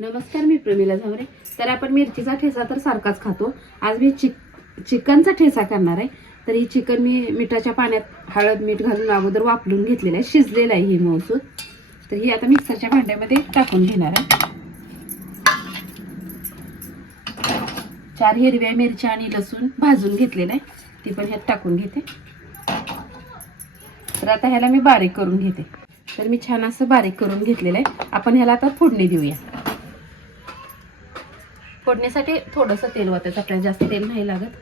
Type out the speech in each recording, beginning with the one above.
नमस्कार मी प्रमिला झावरे. तर आपण मिरचीचा ठेचा तर सारखाच खातो. आज मी चिक चिकनचा ठेचा करणार आहे. तर ही चिकन मी मिठाच्या पाण्यात हळद मीठ घालून अगोदर वापरून घेतलेलं आहे. शिजलेलं आहे ही मौसूद तर ही आता मिक्सरच्या भांड्यामध्ये टाकून घेणार आहे. चार हिरव्या मिरच्या आणि लसूण भाजून घेतलेलं आहे. ती पण ह्यात टाकून घेते. तर आता ह्याला मी बारीक करून घेते. तर मी छान असं बारीक करून घेतलेलं आहे. आपण ह्याला आता फोडणी देऊया. फोडणीसाठी थोडंसं तेल वाचायचं आपल्याला जास्त तेल नाही लागत.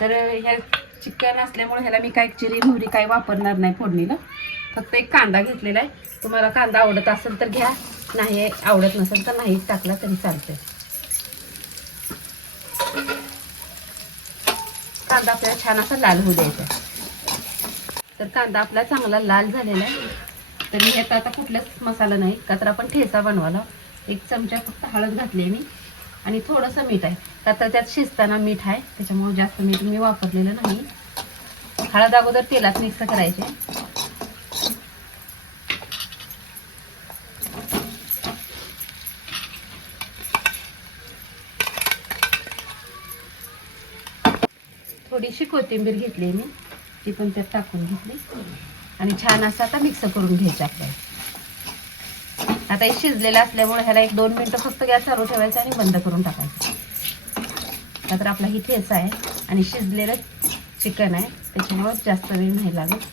तर ह्या चिकन असल्यामुळे ह्याला मी काय चिरी मोहरी काय वापरणार नाही फोडणीला. फक्त एक कांदा घेतलेला आहे. तुम्हाला कांदा आवडत असेल तर घ्या. नाही आवडत नसेल तर नाही टाकला तरी चालतंय. कांदा आपल्याला छान असा लाल होऊ द्यायचा तर कांदा आपला चांगला लाल झालेला आहे. तर मी आता आता कुठलाच मसाला नाही का तर आपण ठेचा बनवाला एक चमचा फक्त हळद घातली आहे मी आणि थोडंसं मीठ आहे. का तर त्यात शिजताना मीठ आहे त्याच्यामुळे जास्त मीठ मी वापरलेलं नाही. हळद अगोदर तेलात मिक्स करायचे. थोडीशी कोथिंबीर घेतली मी ती पण त्यात टाकून घेतली. आणि छान असं आता मिक्स करून घ्यायचं आपल्याला. आता हे शिजलेलं असल्यामुळे ह्याला एक दोन मिनटं फक्त गॅस चालू ठेवायचा आणि बंद करून टाकायचं. का तर आपला ही ठेचा आहे आणि शिजलेलं चिकन आहे. त्याच्यामुळं जास्त वेळ नाही लागत.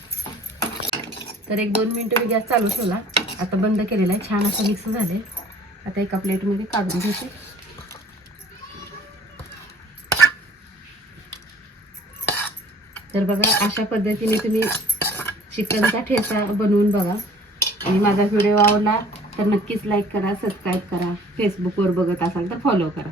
तर एक दोन मिनटं मी गॅस चालू ठेवला. आता बंद केलेला आहे. छान असं मिक्स झाले आता एका प्लेटमध्ये काढून घेते. तर बघा अशा पद्धतीने तुम्ही चिकनचा ठेचा बनवून बघा. आणि माझा व्हिडिओ आवडला तर नक्कीच लाईक करा सबस्क्राईब करा. फेसबुकवर बघत असाल तर फॉलो करा.